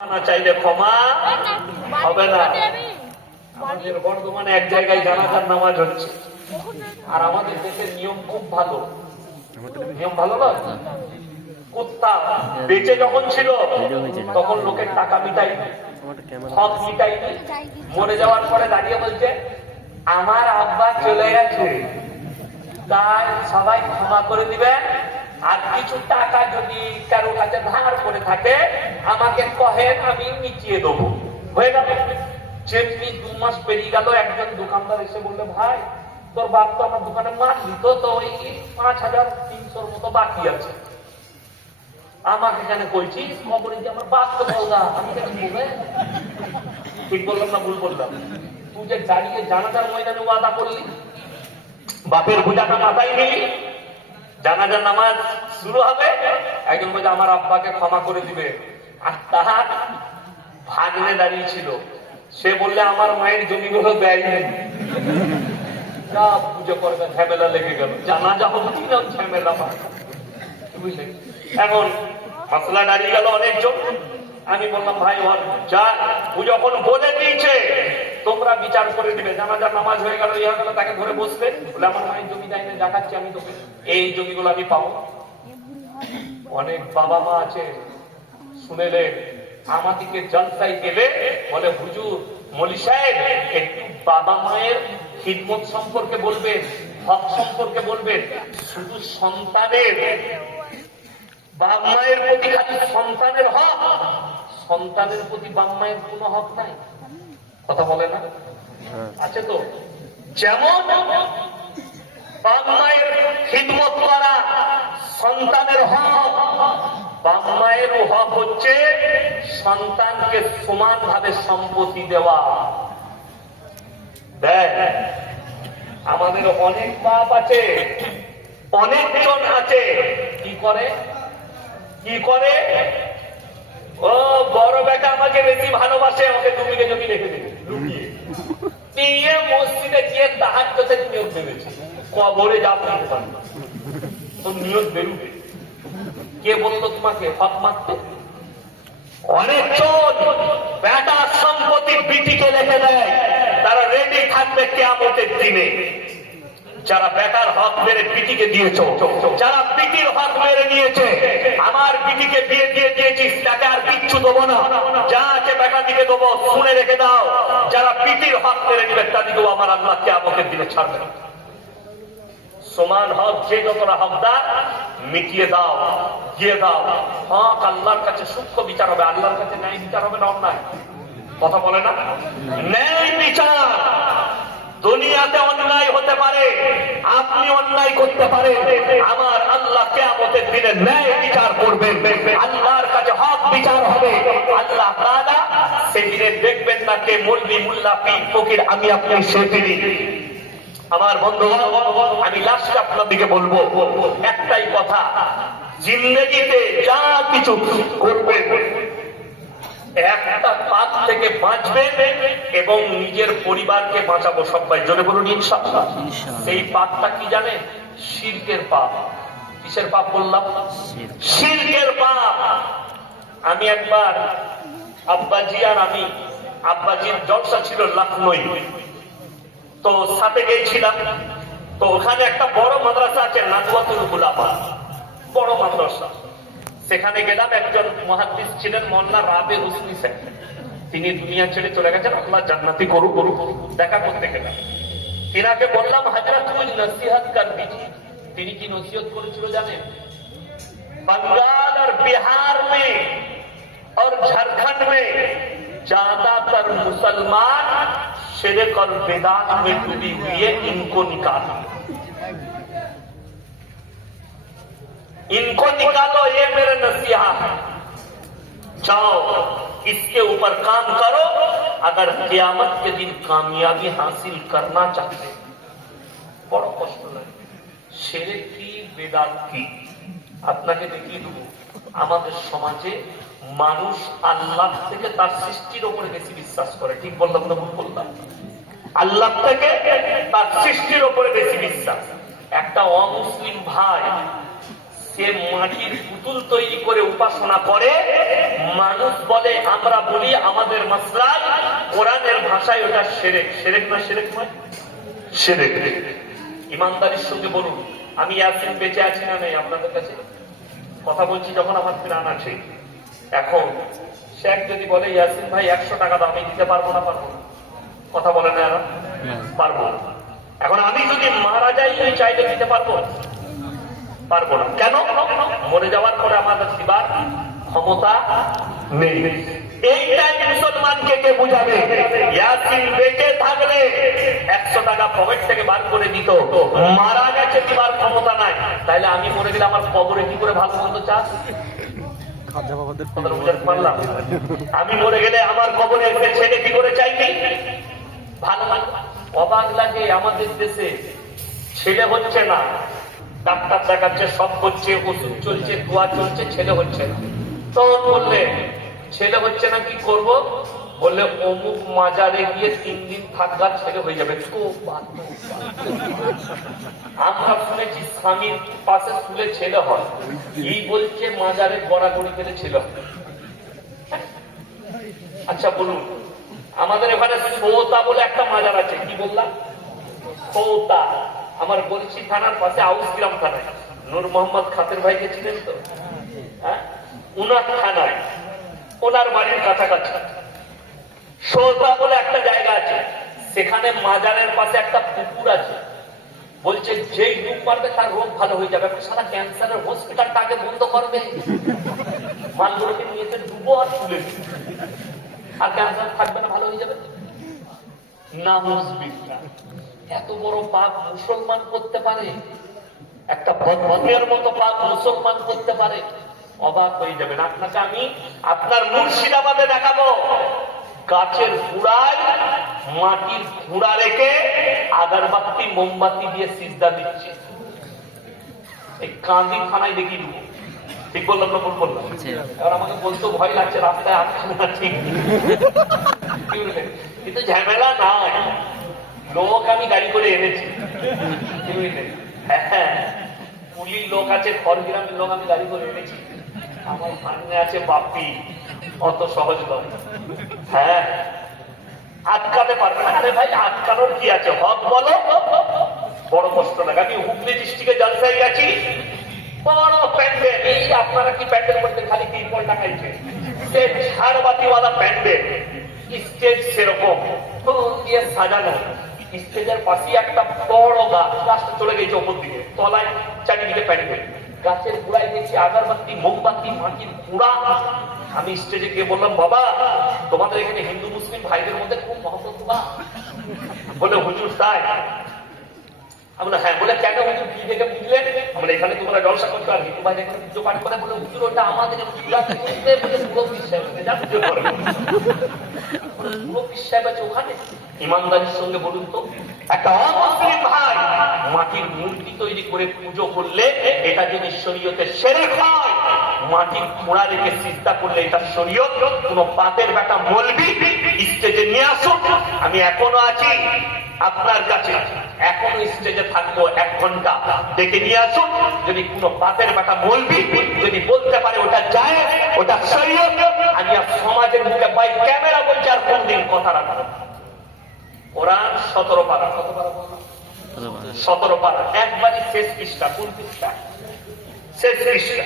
না চাইলে ক্ষমা হবে না। আমাদের বর্তমানে এক জায়গায় জানাজার নামাজ হচ্ছে, আর আমাদের দেশের নিয়ম খুব ভালো। নিয়ম ভালো না? কুত্তা বেঁচে যখন ছিল তখন লোকের টাকা মিটাইনি, হক মিটাইনি। মরে যাওয়ার পরে দাঁড়িয়ে বলছে আমার আব্বা চলে গেছে, তাই সবাই ক্ষমা করে দিবেন, আর কিছু টাকা যদি কারো কাছে ধার করে থাকে আমাকে কহেন, আমি মিটিয়ে দেবো। হয়ে গেল। যেমনি 2 মাস পেরিয়ে গেল, একজন দোকানদার এসে বললে ভাই তোর বাপ তো আমার দোকানে মাল দিত, তো ওই 5300 মতো বাকি আছে। আমাকে কেন কইছিস? খবরে যে আমার বাপ তো বললাম, আমি কেন বলবে? ঠিক বললাম না ভুল বললাম? তুই যে দাঁড়িয়ে জানাজার ময়দানে ওয়াদা করলি, বাপের বোঝাটা মাথায় নিলি, জানাজার নামাজ শুরু হবে, একজন বলছে আমার আব্বাকে ক্ষমা করে দিবে, আর তাহার ভাগ্নে দাঁড়িয়ে ছিল, সে বললে আমার মায়ের জমিগুলো দেয়নি, পুজো করবে, ঝামেলা লেগে গেল। জানাজা হবে কি না ঝামেলা, বুঝলে? এখন মশলা দাঁড়িয়ে গেল অনেকজন। আমি বললাম ভাই যা, ও যখন বলে দিয়েছে তোমরা বিচার করে দিবে। জানাজার নামাজ হয়ে গেল, ইয়ে গেল, তাকে ধরে বসবে, বলে আমার মায়ের জমি দেয়নি, দেখাচ্ছি আমি তোকে, এই জমিগুলো আমি পাবো। অনেক বাবা মা আছে শুনেলে আমাদিকে জলসাই গেলে বলে হুজুর মলি সাহেব একটু বাবা মায়ের খিদমত সম্পর্কে বলবেন, হক সম্পর্কে বলবেন। শুধু সন্তানের, বাবা মায়ের প্রতি খালি সন্তানের হক, সন্তানের প্রতি বাবা মায়ের কোনো হক নাই। কথা বলে না? আছে তো। যেমন বাবা মায়ের খিদমত করা সন্তানের হক, বাবা মায়ের হক হচ্ছে সন্তানকে সমানভাবে সম্পত্তি দেওয়া। দেখ, আমাদের অনেক বাপ আছে, অনেকজন আছে, কি করে ও বড় বেটা আমাকে বেশি ভালোবাসে, আমাকে 2 বিঘে জমি রেখে দেবে, লুকিয়ে নিয়ে মসজিদে গিয়ে তাহাজ্জুদের নিয়ত ভেবেছে, কবরে যাবে না, তো নিয়ত বেরোবে। কে বললো তোমাকে হক মারতে? অনেকজন বেটার সম্পত্তি বিটিকে রেখে দেয়, তারা রেডি থাকবে কিয়ামতের দিনে। যারা বেটার হক মেরে পিটিকে দিয়েছ, যারা পিটির হক মেরে নিয়েছে, আমার পিটিকে বিয়ে দিয়ে দিয়েছিস, তাকে আর কিচ্ছু দেবো না, যা আছে বেটা দিকে দেবো, শুনে রেখে দাও। যারা পিটির হক মেরে নিবে তাদেরকেও আমার আল্লাহ কিয়ামতের দিনে ছাড়বে। সমান হক যে যতটা হকদার মিটিয়ে দাও, দিয়ে দাও। হক আল্লাহর কাছে সূক্ষ্ম বিচার হবে, আল্লাহর কাছে ন্যায় বিচার হবে না অন্যায়। কথা বলে না? ন্যায় বিচার। দুনিয়াতে অন্যায় হতে পারে, আপনি অন্যায় করতে পারেন, আমার আল্লাহ কিয়ামতের দিনে ন্যায় বিচার করবেন, আল্লাহর কাছে হক বিচার হবে। আল্লাহ তাআলা সেদিনে দেখবেন না কে মৌলভী, মুল্লা, পীর, ফকির, আমি আপনি সেদিনই। আমার বন্ধু, আমি লাস্ট আপনার দিকে বলবো একটাই কথা, জিন্দগিতে যা কিছু করবেন একটা পাপ থেকে বাঁচবেন এবং নিজের পরিবারকে বাঁচাবো সবাই। জোরে বলুন ইনশাআল্লাহ। সেই পাপটা কি জানেন? শিরকের পাপ। কিসের পাপ বললাম? শিরকের পাপ। আমি একবার আব্বাজি আর আমি, আব্বাজির জলসা ছিল লখনৌ, তো সাথে গেছিলাম। তো ওখানে একটা বড় মাদ্রাসা আছে, নাদওয়াতুল উলামা, বড় মাদ্রাসা। সেখানে গেলাম, একজন মুহাদ্দিস ছিলেন মোল্লা রাবে হুসনি সাহেব, তিনি দুনিয়া ছেড়ে চলে গেছেন, আল্লাহ জান্নাতি করুক। দেখা করতে গেলাম, তিনাকে বললাম হযরত কুছ নসিহত কর দীজিয়ে। তিনি কি নসিহত করেছিল জানেন? बंगाल और बिहार में और झारखंड में ज्यादातर मुसलमान शिरक और बिदात में डूबी हुई है, इनको निकालो, इनको निकालो, ये मेरा नसीहा है। जाओ इसके ऊपर काम करो, अगर कियामत के दिन कामयाबी हासिल करना चाहते। बड़ कष्ट লাগে শিরক কি বিদআত কি। আপনাকে দেখিয়ে দেবো, আমাদের সমাজে মানুষ আল্লাহ থেকে তার সৃষ্টির উপরে বেশি বিশ্বাস করে। ঠিক বললাম না ভুল বললাম? আল্লাহ থেকে তার সৃষ্টির উপরে বেশি বিশ্বাস। একটা অমুসলিম ভাই সে মাটির পুতুল তৈরি করে উপাসনা করে। মানুষ বলে, আমরা বলি আমাদের মাসলাক, কোরআনের ভাষায় ওটা শিরক। শিরক না শিরক নয়? শিরক। ইমানদারির সঙ্গে বলুন, আমি ইয়াসিন বেঁচে আছি না নেই আপনাদের কাছে? কথা বলছি যখন আমার প্রাণ আছে। এখন শেখ যদি বলে ইয়াসিন ভাই 100 টাকা দাও, আমি দিতে পারবো না? পারবো না? কথা বলে না এরা? পারবো। এখন আমি যদি মারা যাই, আমি চাইলে দিতে পারবো? পারবো না। কেন? মরে যাওয়ার পরে আমাদের দিবার ক্ষমতা নেই। এইটাই মুসলমানকে কে বুঝাবে? ইয়াসিন বেঁচে থাকলে 100 টাকা পকেট থেকে বার করে দিত, মারা গেছে দিবার ক্ষমতা নাই, তাইলে আমি মরে গেলে আমার কবরে কি করে ভালো মন্দ চাস? আমি মরে গেলে আমার কবরে ছেলে কি করে চাইবে ভালো? অবাক লাগে আমাদের দেশে ছেলে হচ্ছে না, ডাক্তার দেখাচ্ছে, সব করছে, ওষুধ চলছে, দোয়া চলছে, ছেলে হচ্ছে না। তো বললে ছেলে হচ্ছে না, কি করব? বললে অমুক মাজারে গিয়ে 3 দিন থাকবা, ছেলে হয়ে যাবে। আমরা শুনেছি স্বামীর পাশে শুলে ছেলে হয়, এই বলছে মাজারে গড়াগড়ি খেলে ছেলে হয়। আচ্ছা বলুন, আমাদের এখানে সৌতা বলে একটা মাজার আছে, কি বললাম? সৌতা। আমার বলছি থানার পাশে আউসগ্রাম থানায় নূর মোহাম্মদ খাতের ভাইকে ছিলেন তো? হ্যাঁ, উনার থানায়, ওনার বাড়ির কাছাকাছি সৌতা বলে একটা জায়গা আছে। সেখানে মাজারের পাশে একটা পুকুর আছে। বলছে যেই ডুব মারবে তার রোগ ভালো হয়ে যাবে। সারা ক্যান্সারের হসপিটালটাকে বন্ধ করবে, মালগুলোকে নিয়ে ডুবো আর তুলে আর ক্যান্সার থাকবে না, ভালো হয়ে যাবে না? এত বড় পাপ মুসলমান করতে পারে? একটা বদমানের মতো পাপ মুসলমান করতে পারে? অবাক হয়ে যাবেন। আপনাকে আমি আপনার মুর্শিদাবাদে দেখাবো, গাছের গুড়ায় মাটির গুঁড়া রেখে আগরবাতি মোমবাতি দিয়ে সিজদা দিচ্ছে। এই কান্দি থানায় দেখিয়ে দেবো। ঠিক বললাম না? ভুল বললাম? এবার আমাকে বলতে ভয় লাগছে, রাস্তায় আটকানো না। ঠিক কিন্তু ঝামেলা নাই, লোক আমি গাড়ি করে এনেছি। হ্যাঁ, পুলির লোক আছে, খড়গ্রামের লোক আমি গাড়ি করে এনেছি। আমার সামনে আছে বাপি, অত সহজ নয়। হ্যাঁ, আটকাতে পারবে না। আরে ভাই, আটকানোর কি আছে? হক বলো, বড় কষ্ট লাগে। আমি হুগলি ডিস্ট্রিক্টে জলসায় গেছি, বড় প্যান্ডেল। এই আপনারা কি প্যান্ডেল করতে খালি 3 টাকাইছে? সে ঝাড়বাতিওয়ালা প্যান্ডেল, স্টেজ সেরকম দিয়ে সাজানো। স্টেজের পাশে একটা বড় গাছ, গাছটা চলে গেছে ওপর দিকে, তলায় চারিদিকে প্যান্ডেল। গাছের গুড়ায় দেখছি আগরবাতি মোমবাতি মাটির গুঁড়া। আমি স্টেজে গিয়ে বললাম, বাবা তোমাদের এখানে হিন্দু মুসলিম ভাইদের মধ্যে খুব মহব্বত বা? বলে হুজুর তাই? আমরা হ্যাঁ। বলে কেন হুজুর, কি দেখে বুঝলেন? আমরা এখানে তোমরা জলসা করছো আর হিন্দু ভাইদের এখানে পুজো পাঠ করে। বলে হুজুর ওটা আমাদের ওখানে। ইমানদারির সঙ্গে বলুন তো, একটা অমুসলিম ভাই মাটির মূর্তি তৈরি করে পুজো করলে এটা যদি শরীয়তে শিরক হয়, মাটির খোঁড়া রেখে সিজদা করলে এটা শরীয়ত। কোন পাপের বেটা মৌলবি স্টেজে নিয়ে আসুন, আমি এখনো আছি আপনার কাছে, এখনো স্টেজে থাকবো 1 ঘন্টা, ডেকে নিয়ে আসুন। যদি কোন পাপের বেটা মৌলবি যদি বলতে পারে ওটা যায়, ওটা শরীয়ত, আমি আর সমাজের মুখে পাই ক্যামেরা বলছে আর কোনদিন কথা রাখবো। কোরআন 17 পারা, কত পারা বললাম? 17 পারা, একবারই শেষ পৃষ্ঠা। কোন পৃষ্ঠা? শেষ পৃষ্ঠা।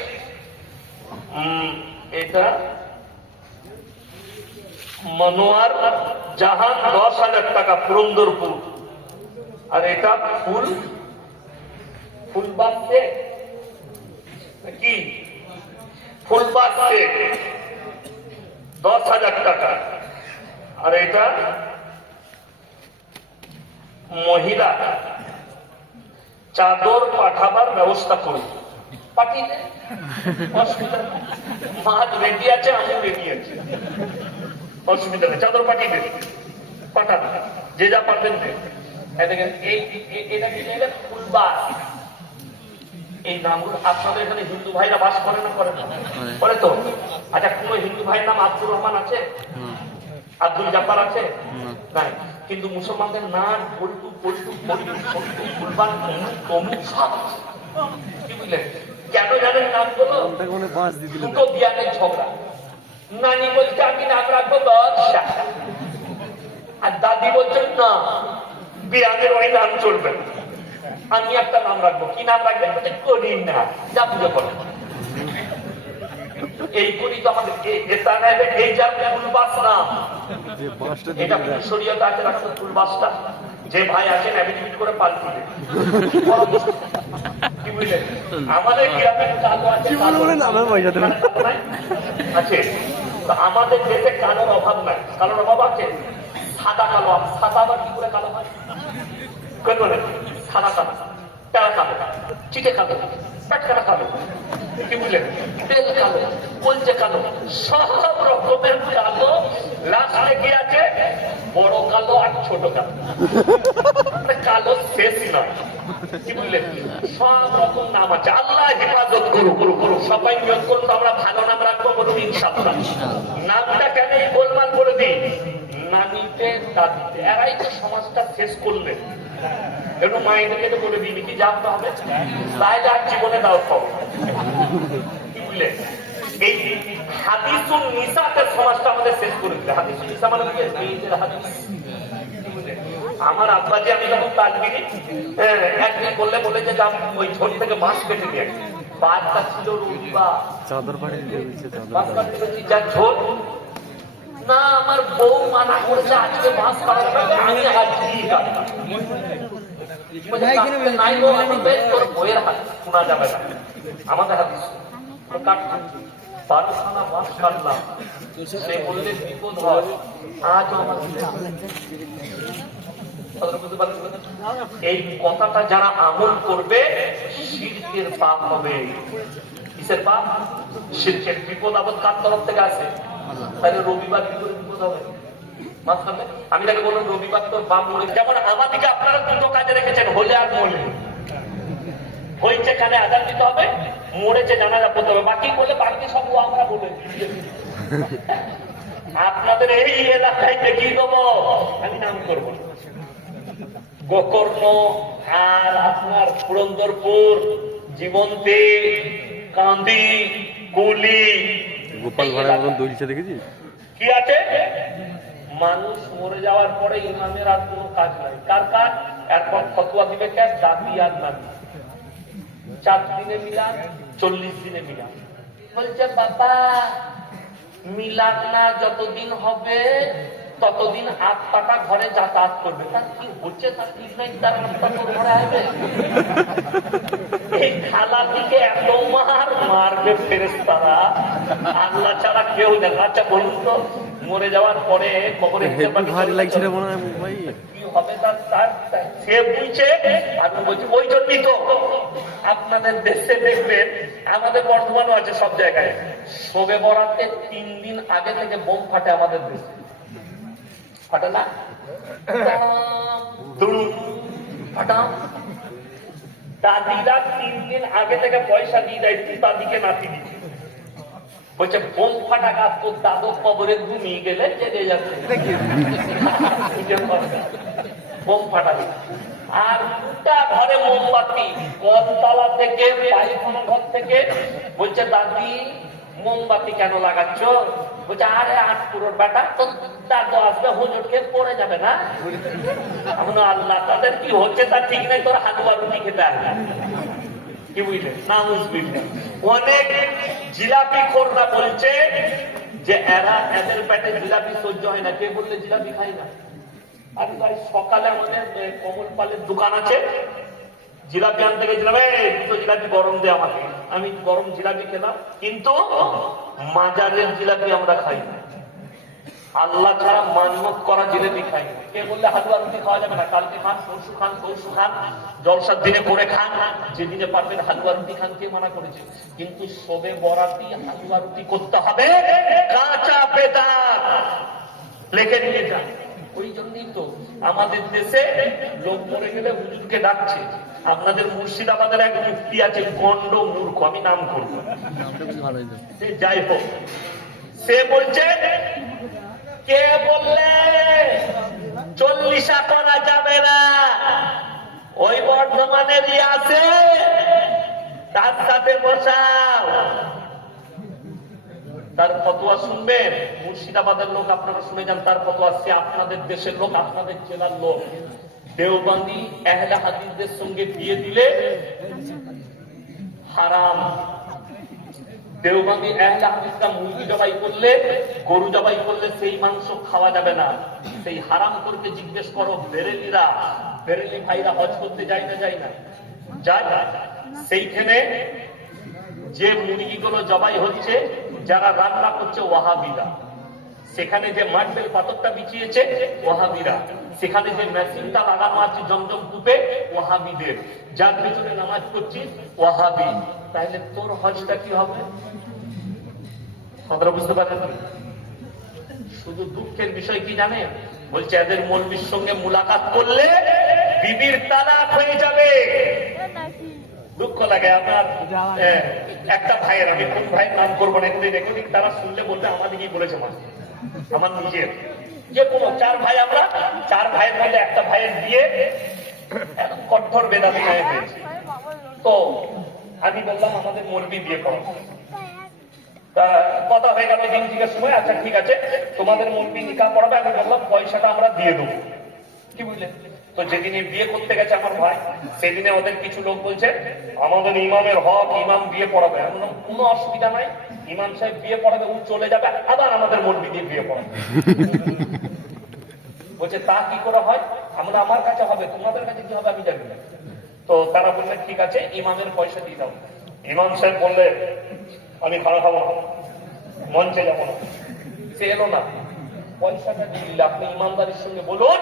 এটা মনোয়ার জাহান 10,000 টাকা, পুরন্দরপুর। আর এটা ফুলবাসে কি ফুলবাসে 10,000 টাকা। আর এটা মহিলা চাদর পাঠাবার ব্যবস্থা করি, পাঠিয়ে দেন, অসুবিধা নেই। মাছ রেডি আছে, আমি রেডি আছি, অসুবিধা নেই। চাদর পাঠিয়ে দেন, পাঠান, যে যা পারবেন। এটা কি ফুলবাস, এই নামগুলো আপনাদের এখানে হিন্দু ভাইরা বাস করে না? করে না? করে তো। আচ্ছা, কোন হিন্দু ভাইয়ের নাম আব্দুর রহমান আছে? আব্দুল জাফর আছে? নাই। কিন্তু মুসলমানদের নাম পল্টু পল্টু পল্টু পল্টু ফুলবান অমুক সব, কি বুঝলেন? কেন জানেন নামগুলো? দুটো জ্ঞানের ঝগড়া। নানি বলছে আমি নাম রাখবো বাদশাহ, আর দাদি বলছেন না বিরানের ওই নাম চলবে, আমি একটা নাম রাখবো। কি নাম রাখবেন? করি না, যা পুজো করে। এই করি তো আমাদের এই যার ফুলবাস নাম, এটা শরীয়তে আছে রাখতে ফুলবাসটা। যে ভাই আছেন অ্যাভিডিভিট করে পাল্টি কি বুঝলেন? আমাদের গ্রামে কালো আছে, আছে তো আমাদের দেশে কালোর অভাব নাই। কালোর অভাব আছে, সাদা কালো। সাদা আবার কি করে কালো হয়? কেন বলেন? সাদা কালো, তেরা কালো, চিটে কালো, পেটকাটা কালো, কি বুঝলেন? তেল কালো, কলচে কালো, সব রকমের কালো। লাস্টে কি আছে? বড় কালো আর ছোট কালো। কালো শেষ নয়, কি বুঝলেন? সব রকম নাম আছে। আল্লাহ হেফাজত করুক। সবাই নিয়োগ করুন আমরা ভালো নাম রাখবো, বলুন ইনশাআল্লাহ। নামটা কেন গোলমাল করে দিই? নানিতে দাদিতে এরাই তো সমাজটা শেষ করলেন। একটু মায়েদেরকে তো বলে দিই কি জানতে হবে, তাই আর জীবনে দাও পাবো, কি বুঝলে? এই হাদিসুন নিসাতে সমাজটা আমাদের শেষ করে দিলে। হাদিসুন নিসা মানে কি? মেয়েদের হাদিস। আমার আব্বাজি আমি যখন তাজবিরি একদিন বলে যে ওই ঝোল থেকে মাছ কেটে নিয়ে, বাদটা ছিল রবিবার, চাদর পাড়ি যা ঝোল না, আমার বউ মানা করেছে আজকে মাছ খাওয়া যাবে, আমি হাজিরি কাটলাম। বইয়ের হাত শোনা যাবে না, আমাদের হাদিস কাটলাম 12খানা মাছ কাটলাম। সে বললে বিপদ হয়, আজ আমার এই কথাটা যারা আমল করবে শিরকের পাপ হবে। কিসের পাপ? শিরকের। বিপদ আপদ কার তরফ থেকে আসে? তাহলে রবিবার কি করে বিপদ হবে? আমি তাকে বললাম রবিবার তোর বাপ মরে। যেমন আমাদেরকে আপনারা দুটো কাজে রেখেছেন, হলে আর মরলে। হয়েছে কানে আজান দিতে হবে, মরেছে জানাজা পড়তে হবে, বাকি বলে বাকি সব আমরা বলে আপনাদের এই এলাকায় দেখিয়ে দেবো, আমি নাম করবো গোকর্ণ আর আপনার পুরন্দরপুর, জীবন্তী, কান্দি, কুলি, গোপাল ভাড়া দইছে দেখেছি কি আছে? মানুষ মরে যাওয়ার পরে ইমামের আর কোনো কাজ নাই। কার কাজ? এরপর ফতোয়া দিবে কে? দাদি আর নানি। 4 দিনে মিলান, 40 দিনে মিলান। বলছে বাবা মিলান না যতদিন হবে ততদিন হাত পাটা ঘরে যাতায়াত করবে। তার কি হচ্ছে তার ঠিক নাই, তার ঘরে আসবে। এই খালা দিকে এত মারবে ফেরেশতারা, আল্লাহ ছাড়া কেউ দেখ। আচ্ছা বলুন তো, মরে যাওয়ার পরে কবরে ভারী লাগছিল মনে হয় ভাই, কি হবে তার সে বুঝছে। আমি বলছি ওই জন্যই তো আপনাদের দেশে দেখবেন, আমাদের বর্ধমানও আছে সব জায়গায়, শবে বরাতে 3 দিন আগে থেকে বোম ফাটে আমাদের দেশে। ফাটে না? দাদিরা 3 দিন আগে থেকে পয়সা দিয়ে দেয় দাদিকে নাতি দিচ্ছে। বলছে বোম ফাটা গাছ তোর দাদু কবরে ঘুমিয়ে গেলে জেগে যাচ্ছে, বোম ফাটা দিচ্ছে। আর দুটা ঘরে মোমবাতি, কলতলা থেকে পায়খানা ঘর থেকে। বলছে দাদি মোমবাতি কেন লাগাচ্ছ? বলছে আরে 8 পুরোর বেটা, তোর দাদু আসবে হুজুরকে পড়ে যাবে না। আল্লাহ তাদের কি হচ্ছে তার ঠিক নাই, তোর হালুয়া রুটি খেতে আসবে, কি বুঝলেন? না বুঝলেন? অনেক জিলাপি খোররা বলছে যে এদের পেটে জিলাপি সহ্য হয় না। কে বললে জিলাপি খাই না? আমি ভাই সকালে আমাদের কমল পালের দোকান আছে, জিলাপি আনতে গেছিলাম, দুটো জিলাপি গরম দে আমাকে। আমি গরম জিলাপি খেলাম, কিন্তু মাজারের জিলাপি আমরা খাই না। আল্লাহ ছাড়া মান্যত করা জিলাপি খাই না। কে বললে হালুয়া রুটি খাওয়া যাবে না? কালকে খান, পরশু খান, জলসার দিনে করে খান, যেদিনে পারবেন হালুয়া রুটি খান, কে মানা করেছে? কিন্তু শবে বরাতি হালুয়া রুটি করতে হবে, কাঁচা বেদাত লেখে নিয়ে যান। ওই জন্যই তো আমাদের দেশে লোক মরে গেলে হুজুরকে ডাকছে। আপনাদের মুর্শিদাবাদের এক মুফতি আছে গন্ড মূর্খ, আমি নাম করবো, সে যাই হোক, সে বলছে কে বললে 40 করা যাবে না? ওই বর্ধমানেরই আছে, তার সাথে বসাও, তার ফতোয়া শুনবেন। মুর্শিদাবাদের লোক আপনারা শুনে যান, তার ফতোয়া। সে আপনাদের দেশের লোক, আপনাদের জেলার লোক। দেওবন্দি আহলে হাদিসদের সঙ্গে বিয়ে দিলে হারাম। দেওবন্দি আহলে হাদিসরা মুরগি জবাই করলে, গরু জবাই করলে সেই মাংস খাওয়া যাবে না। সেই হারাম করতে জিজ্ঞেস করো বেরেলিরা, বেরেলি ভাইরা হজ করতে যায় না? যায় না? যায় না। সেইখানে যে মুরগিগুলো জবাই হচ্ছে, যারা রান্না করছে ওয়াহাবিরা। সেখানে যে মার্বেল পাথরটা বিছিয়েছে ওয়াহাবিরা। সেখানে যে মেশিনটা লাগানো আছে জমজম কূপে ওয়াহাবিদের। যার পেছনে নামাজ পড়ছিস ওয়াহাবি। তাহলে তোর হজটা কি হবে? আপনারা বুঝতে পারেন? শুধু দুঃখের বিষয় কি জানে, বলছে এদের মৌলবীর সঙ্গে মুলাকাত করলে বিবির তালাক হয়ে যাবে। দুঃখ লাগে আমার। একটা ভাইয়ের, আমি কোন ভাইয়ের নাম করবো না, এগুলি রেকর্ডিং তারা শুনলে বলবে আমাদেরকেই বলেছে। আমার নিজের যে কোনো 4 ভাই, আমরা 4 ভাইয়ের মধ্যে একটা ভাইয়ের বিয়ে কঠোর বেদাতি হয়ে গেছে। তো আমি বললাম আমাদের মৌলবি বিয়ে করো। কথা হয়ে গেল দিন থেকে সময়, আচ্ছা ঠিক আছে তোমাদের মৌলবি নিকাহ পড়াবে। আমি বললাম পয়সাটা আমরা দিয়ে দেবো, কি বুঝলেন? তো যেদিনে বিয়ে করতে গেছে আমার ভাই, সেদিনে ওদের কিছু লোক বলছে আমাদের ইমামের হক, ইমাম বিয়ে পড়াবে। কোনো অসুবিধা নাই, ইমাম সাহেব বিয়ে পড়াবে, ও চলে যাবে, আবার আমাদের মৌলবি দিয়ে বিয়ে পড়াবে। বলছে তা কি করে হয়? আমরা আমার কাছে হবে, তোমাদের কাছে কি হবে আমি জানি না। তো তারা বললেন ঠিক আছে ইমামের পয়সা দিয়ে দাও। ইমাম সাহেব বললে আমি খানা খাবো না, মঞ্চে যাবো না। সে এলো না, পয়সাটা দিয়ে দিলে আপনি ইমানদারির সঙ্গে বলুন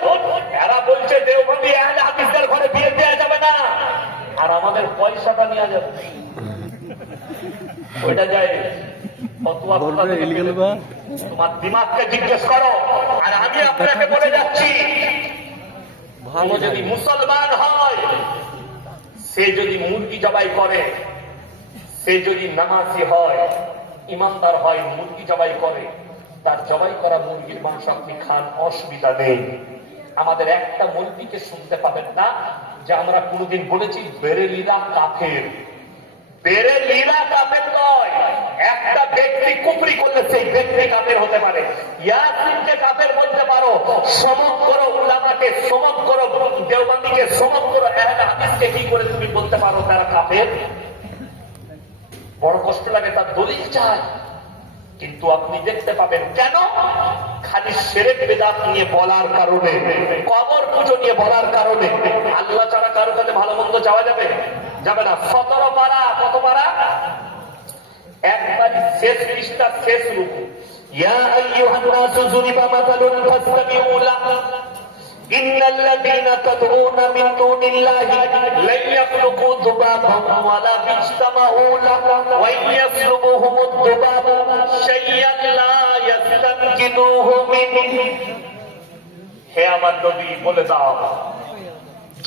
এরা বলছে দেওবন্দি আহলে হাদিসদের ঘরে বিয়ে দেওয়া যাবে না, আর আমাদের পয়সাটা নেওয়া যাবে। ওইটা যায় ফতোয়া তোমার দিমাগকে জিজ্ঞেস করো। আর আমি আপনাকে বলে যাচ্ছি, কোন যদি মুসলমান হয়, সে যদি মুরগি জবাই করে, সে যদি নামাজি হয়, ইমানদার হয়, মুরগি জবাই করে, তার জবাই করা মুরগির মাংস আপনি খান, অসুবিধা নেই। আমাদের একটা মুরগিকে শুনতে পাবেন না যে আমরা কোনদিন বলেছি বেরেলিরা কাফের। বেরেলিরা কাফের নয়। একটা ব্যক্তি কুফরি করলে সেই ব্যক্তি কাফের হতে পারে। ইয়াসিনকে কাফের বলতে পারো, সমগ্র উলামাকে, সমগ্র দেওবন্দিকে, সমগ্র আহলে হাদিসকে কি করে তুমি বলতে পারো তারা কাফের? বড় কষ্ট লাগে, তার দলিল চাই। কিন্তু আপনি দেখতে পাবেন কেন? খালি শিরক বিদআত নিয়ে বলার কারণে, কবর পুজো নিয়ে বলার কারণে। আল্লাহ ছাড়া কারো কাছে ভালো মন্দ চাওয়া যাবে? যাবে না। 17 পারা, কত পারা? একবারই শেষ পৃষ্ঠা, শেষ রুকু। ইয়া আইয়ুহান নাসু যুরিবা মাসালুন ফাসতামিউ লাহু ইন্নাল্লাযীনা তাদউনা মিন দুনিল্লাহি লা ইয়াখলুকু যুবাবান ওয়ালা বিজতামাউ লাহু ওয়া ইয়াসলুবুহুমুদ যুবাবু শাইয়ান লা ইয়াস্তানকিদুহু মিনহু। হে আমার নবী বলে দাও,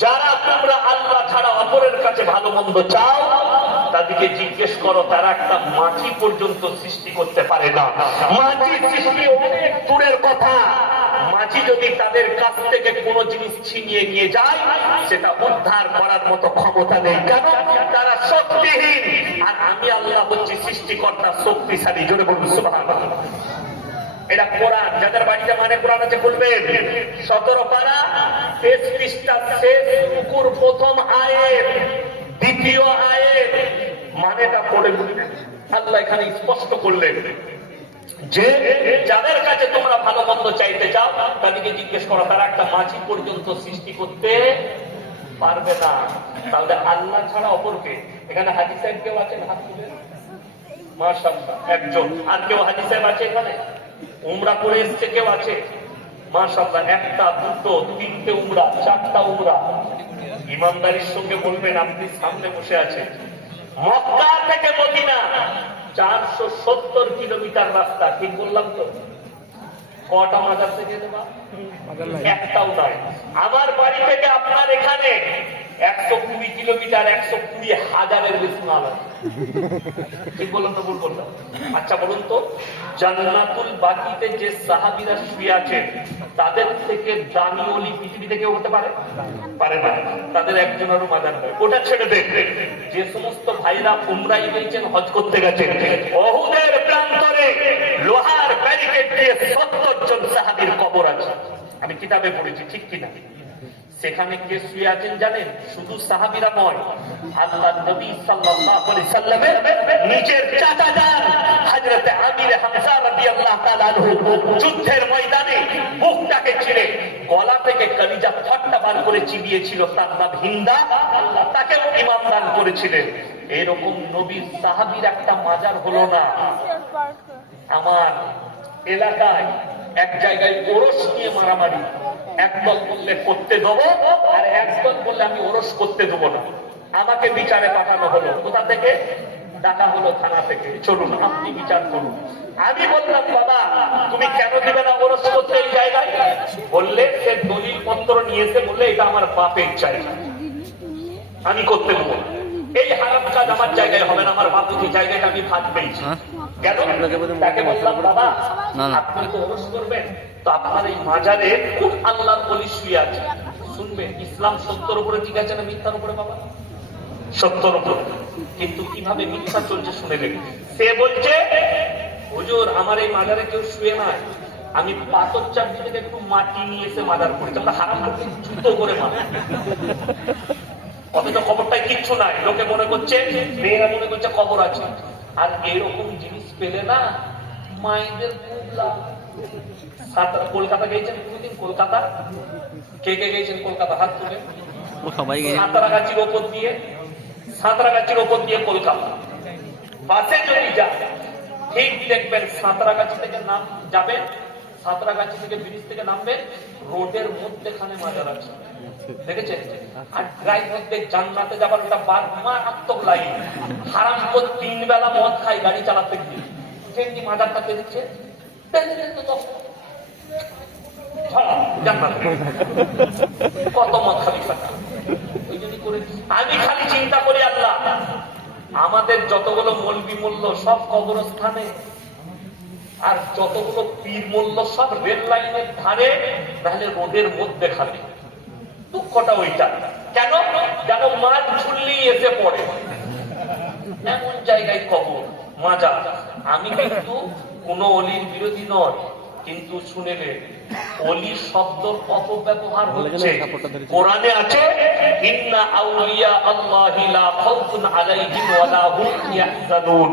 যারা তোমরা আল্লাহ ছাড়া অপরের কাছে ভালো মন্দ চাও, তাদেরকে জিজ্ঞেস করো, তারা একটা মাছি পর্যন্ত সৃষ্টি করতে পারে না। মাছি সৃষ্টি অনেক দূরের কথা। মাছি যদি তাদের কাছ থেকে কোনো জিনিস ছিনিয়ে নিয়ে যায়, সেটা উদ্ধার করার মতো ক্ষমতা নেই। কেন? তারা শক্তিহীন। আর আমি আল্লাহ হচ্ছি সৃষ্টিকর্তা, শক্তিশালী। জোরে বলুন সুবহানাল্লাহ। এটা কোরআন, যাদের বাড়িতে মানে কোরআন আছে বলবেন। 17 পারা, শেষ পৃষ্ঠা, শেষ রুকুর প্রথম আয়াত, দ্বিতীয় আয়াত, মানেটা পড়ে বুঝবেন। আল্লাহ এখানে স্পষ্ট করলেন যে যাদের কাছে তোমরা ভালো মন্দ চাইতে চাও, তাদেরকে জিজ্ঞেস করো, তারা একটা মাছি পর্যন্ত সৃষ্টি করতে পারবে না। তাহলে আল্লাহ ছাড়া অপরকে। এখানে হাজী সাহেব কেউ আছেন? হাত তুলে। মাশাআল্লাহ, একজন। আর কেউ হাজী সাহেব আছে এখানে? উমরা করে এসছে কেউ আছে? মাশাআল্লাহ, একটা, দুটো, তিনটে উমরা, 4টা উমরা। ইমানদারির সঙ্গে বলবেন, আপনি সামনে বসে আছেন, মক্কা থেকে মদিনা 470 কিলোমিটার রাস্তা, ঠিক বললাম তো? কটা মাজার থেকে দেবা? একটাও নয়। আমার বাড়ি থেকে আপনার এখানে 120 কিলোমিটার, 120,000-এর বেশি মাল আছে। ঠিক বললাম না ভুল বললাম? আচ্ছা বলুন তো, জান্নাতুল বাকিতে যে সাহাবীরা শুয়ে আছেন তাদের থেকে দামি ওলি পৃথিবীতে কেউ হতে পারে? পারে না। তাদের একজনেরও মাজার নয়। ওটা ছেড়ে দেখবে যে সমস্ত ভাইরা উমরায় গিয়েছেন, হজ করতে গেছেন, উহুদের প্রান্তরে লোহার ব্যারিকেড দিয়ে 70 জন সাহাবীর কবর আছে। আমি কিতাবে পড়েছি, ঠিক কিনা? সেখানে কে শুয়ে আছেন জানেন? শুধু সাহাবীরা নয়, আল্লাহ নবী সাল্লাল্লাহু আলাইহি সাল্লামের নিজের চাচা যান হযরত আমির হামজা রাদিয়াল্লাহু তাআলা আনহু যুদ্ধের ময়দানে বুকটাকে ছিঁড়ে গলা থেকে কলিজা ফট্টা বার করে চিবিয়েছিল, তার নাম হিন্দা। আল্লাহ তাকে ইমাম দান করেছিলেন। এরকম নবীর সাহাবীর একটা মাজার হলো না। আমার এলাকায় এক জায়গায় ওরস নিয়ে মারামারি, একদল বললে করতে দেবো আর একদল বললে আমি ওরস করতে দেবো না। আমাকে বিচারে পাঠানো হলো। কোথা থেকে? ডাকা হলো থানা থেকে, চলুন আপনি বিচার করুন। আমি বললাম, বাবা তুমি কেন দিবে না ওরস করতে এই জায়গায়? বললে সে দলিল পত্র নিয়েছে, বললে এটা আমার বাপের জায়গা, আমি করতে দেবো না। এই হারাম কাজ আমার জায়গায় হবে না, আমার বাপের জায়গাটা আমি ভাগ পেয়েছি। কেন? তাকে বললাম, বাবা আপনি তো ওরস করবেন, তো আপনার এই মাজারে কোন আল্লাহর ওলি শুয়ে আছে? শুনবেন, ইসলাম সত্যের উপরে ঠিক আছে না মিথ্যার উপরে? বাবা সত্যের উপরে। কিন্তু কিভাবে মিথ্যা চলছে শুনে নেবেন। সে বলছে, হুজুর আমার এই মাজারে কেউ শুয়ে নাই, আমি পাথর চাপড়ি থেকে একটু মাটি নিয়ে এসে মাজার করেছি। আমরা হারাম করতে জুতো করে মারা, অথচ খবরটাই কিচ্ছু নাই। লোকে মনে করছে, মেয়েরা মনে করছে খবর আছে। আর এরকম জিনিস পেলে না মায়েদের খুব লাভ। কলকাতা গিয়েছেন কোনদিন? কলকাতা কে কে গিয়েছেন? কলকাতা হাত তুলে। সাঁতরাগাছির ওপর দিয়ে, সাঁতরাগাছির ওপর দিয়ে কলকাতা বাসে যদি যান, ঠিক দেখবেন সাঁতরাগাছি থেকে নাম যাবেন, সাঁতরাগাছি থেকে ব্রিজ থেকে নামবেন, রোডের মধ্যেখানে মাজার আছে, দেখেছেন? আর ড্রাইভার জান্নাতে যাবার একটা মারাত্মক লাইন। হারাম করে 3 বেলা মদ খাই গাড়ি চালাতে গিয়ে যেমনি মাজারটা পেয়েছে কত মদ খালি ফাটা। ওই জন্য করে আমি খালি চিন্তা করি, আল্লাহ আমাদের যতগুলো মলবি মূল্য সব কবরস্থানে, আর যতগুলো পীর মূল্য সব রেল লাইনের ধারে, তাহলে রোডের মধ্যে খালি। দুঃখটা ওইটা। কেন? যেন মাছ ঝুললেই এসে পড়ে, এমন জায়গায় কবর মাজার। আমি কিন্তু কোন অলির বিরোধী নয়, কিন্তু শুনেলে অলি শব্দর অপব্যবহার হচ্ছে। কোরআনে আছে, ইন্না আউলিয়া আল্লাহি লা খাউফুন আলাইহিম ওয়া লা হুম ইয়াহজানুন।